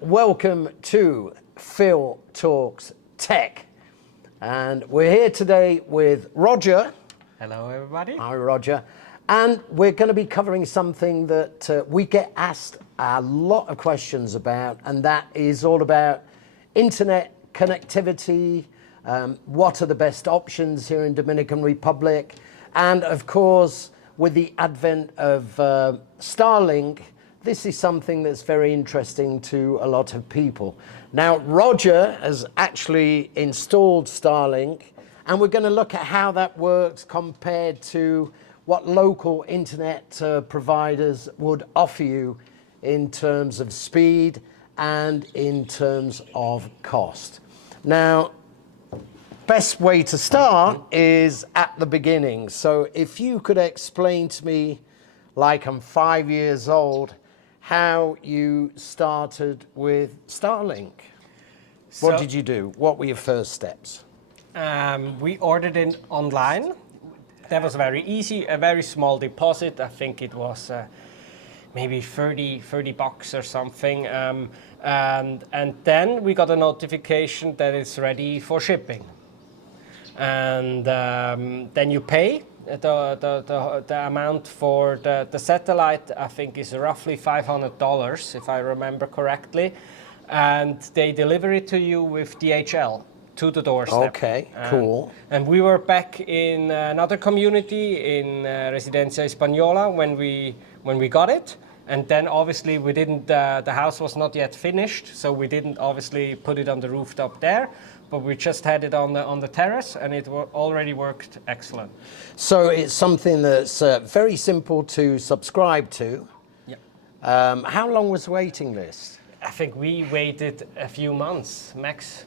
welcome to Phil Talks Tech. And we're here today with Roger. Hello, everybody. Hi, Roger. And we're going to be covering something that we get asked a lot of questions about, and that is all about internet connectivity, what are the best options here in Dominican Republic, and of course, with the advent of Starlink, this is something that's very interesting to a lot of people. Now, Roger has actually installed Starlink, and we're going to look at how that works compared to what local internet providers would offer you in terms of speed and in terms of cost. Now, best way to start is at the beginning. So if you could explain to me, like I'm 5 years old, how you started with Starlink. What did you do? What were your first steps? We ordered it online. That was very easy, a very small deposit. I think it was maybe 30 bucks or something. And then we got a notification that it's ready for shipping. And then you pay. The amount for the satellite, I think, is roughly $500, if I remember correctly. And they deliver it to you with DHL to the doorstep. Okay, cool. And we were back in another community in Residencia Española when we got it. And then obviously we didn't, the house was not yet finished, so we didn't obviously put it on the rooftop there, but we just had it on the terrace, and it already worked excellent. So it's something that's very simple to subscribe to. Yeah. How long was the waiting list? I think we waited a few months, max.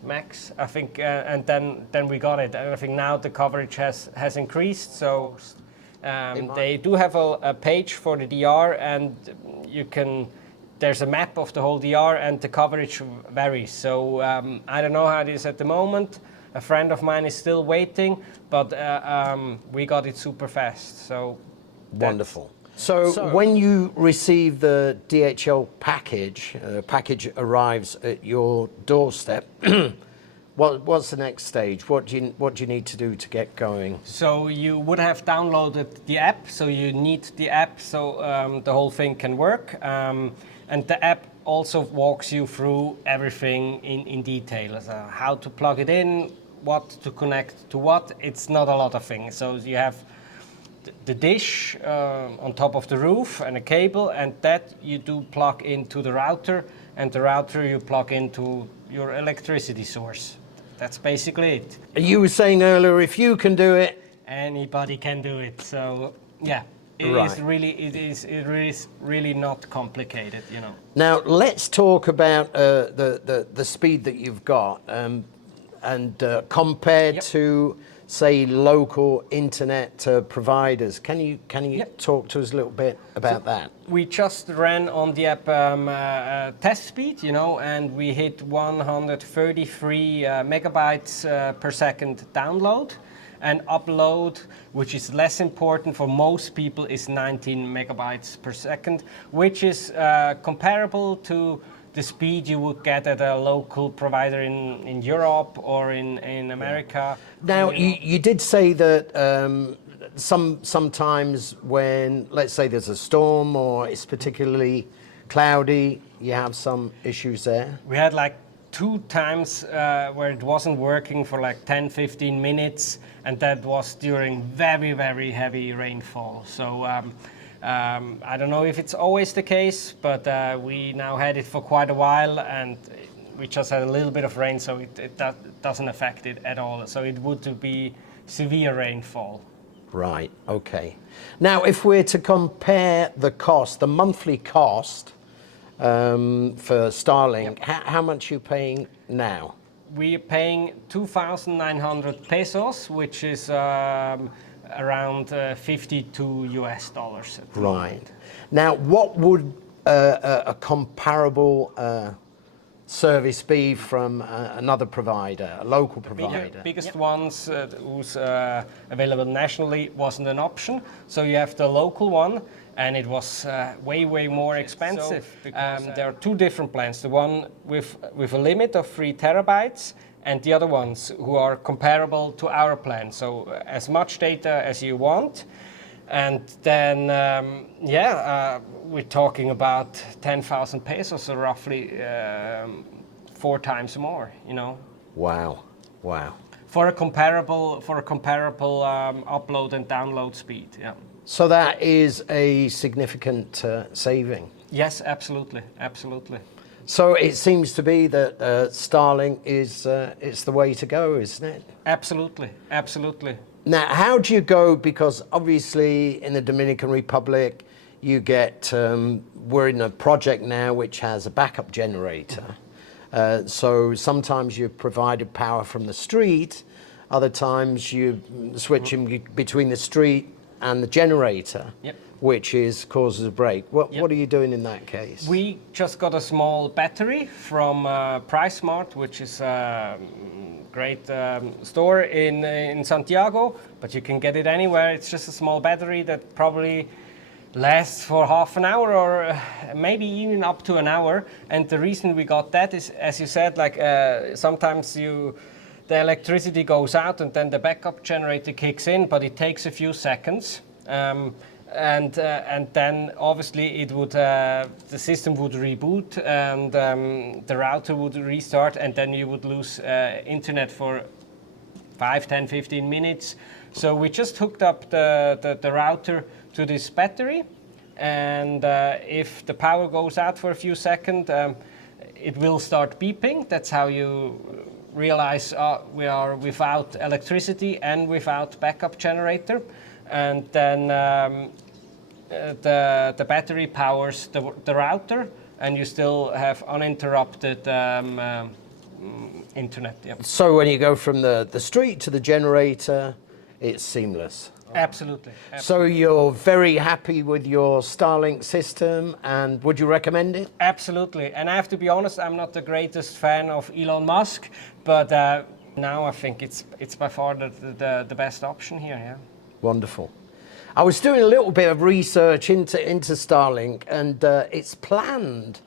I think, and then we got it. And I think now the coverage has increased. So they do have a page for the DR, and there's a map of the whole DR, and the coverage varies. So I don't know how it is at the moment. A friend of mine is still waiting, but we got it super fast. So wonderful. So when you receive the DHL package, package arrives at your doorstep. What's the next stage? What do you need to do to get going? So you would have downloaded the app. So you need the app so the whole thing can work. And the app also walks you through everything in detail. So how to plug it in, what to connect to what. It's not a lot of things. So you have the dish on top of the roof and a cable, and that you do plug into the router, and the router you plug into your electricity source. That's basically it. You were saying earlier, if you can do it, anybody can do it. So yeah, it is really not complicated, you know. Now let's talk about the speed that you've got and compared to, say, local internet providers. Can you talk to us a little bit about that? We just ran on the app test speed, you know, and we hit 133 megabytes per second download, and upload, which is less important for most people, is 19 megabytes per second, which is comparable to the speed you would get at a local provider in Europe or in America. Now, you did say that sometimes when, let's say, there's a storm or it's particularly cloudy, you have some issues there. We had like 2 times where it wasn't working for like 10-15 minutes, and that was during very, very heavy rainfall. So I don't know if it's always the case, but we now had it for quite a while, and we just had a little bit of rain, so it doesn't affect it at all. So it would be severe rainfall. Right, okay. Now, if we're to compare the cost, the monthly cost for Starlink, how much are you paying now? We are paying 2,900 pesos, which is around $52 US. Right. Now, what would a comparable service be from another provider, a local provider? Biggest ones who's available nationally wasn't an option. So you have the local one, and it was way more expensive. So, there are two different plans: the one with a limit of 3 terabytes, and the other ones who are comparable to our plan. So as much data as you want. And then, we're talking about 10,000 pesos, so roughly 4 times more, you know. Wow. For a comparable upload and download speed, yeah. So that is a significant saving. Yes, absolutely. So it seems to be that Starlink is it's the way to go, isn't it? Absolutely. Now, how do you go? Because obviously in the Dominican Republic, you get, we're in a project now which has a backup generator. So sometimes you've provided power from the street, other times you switching between the street and the generator, which causes a break. What are you doing in that case? We just got a small battery from PriceSmart, which is great store in Santiago, but you can get it anywhere. It's just a small battery that probably lasts for half an hour or maybe even up to an hour. And the reason we got that is, as you said, like sometimes the electricity goes out and then the backup generator kicks in, but it takes a few seconds. And then obviously it would the system would reboot and the router would restart, and then you would lose internet for 5, 10, 15 minutes. So we just hooked up the router to this battery, and if the power goes out for a few seconds, it will start beeping. That's how you realize we are without electricity and without backup generator. And then the battery powers the router, and you still have uninterrupted internet. Yep. So when you go from the street to the generator, it's seamless. Absolutely. So you're very happy with your Starlink system, and would you recommend it? Absolutely. And I have to be honest, I'm not the greatest fan of Elon Musk, but now I think it's by far the best option here. Yeah. Wonderful. I was doing a little bit of research into Starlink, and it's planned.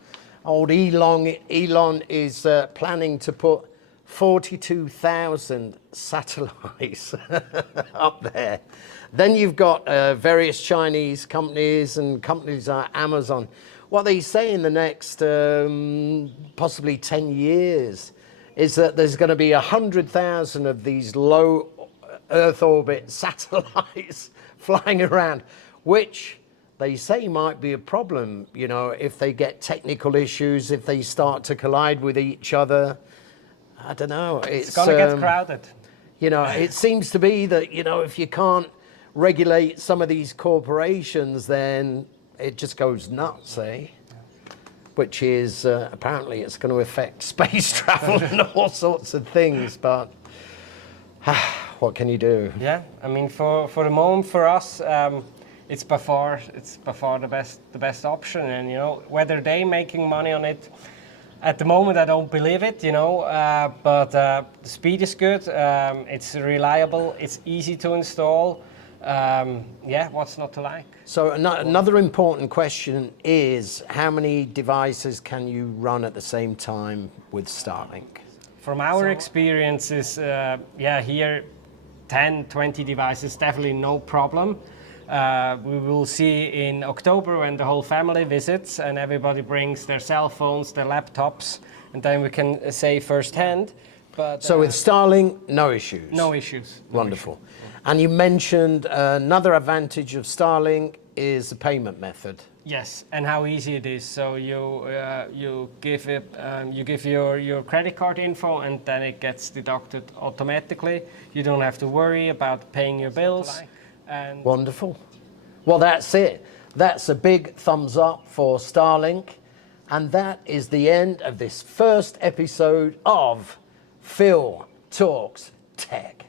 Old Elon is planning to put 42,000 satellites up there. Then you've got various Chinese companies and companies like Amazon. What they say in the next possibly 10 years is that there's going to be 100,000 of these low Earth orbit satellites flying around, which they say might be a problem, you know, if they get technical issues, if they start to collide with each other. I don't know. It's going to get crowded. You know, it seems to be that, you know, if you can't regulate some of these corporations, then it just goes nuts, eh? Which is, apparently it's going to affect space travel and all sorts of things, but what can you do? Yeah, I mean, for the moment, for us, it's by far the best option. And you know, whether they making money on it, at the moment I don't believe it. You know, but the speed is good. It's reliable. It's easy to install. Yeah, what's not to like? So another important question is, how many devices can you run at the same time with Starlink? From our experiences, yeah, here 10, 20 devices, definitely no problem. We will see in October when the whole family visits and everybody brings their cell phones, their laptops, and then we can say firsthand. But, so with Starlink, no issues? No issues. Wonderful. And you mentioned another advantage of Starlink is the payment method. Yes, and how easy it is. So you give your credit card info, and then it gets deducted automatically. You don't have to worry about paying your bills. And wonderful. Well, that's it. That's a big thumbs up for Starlink, and that is the end of this first episode of Phil Talks Tech.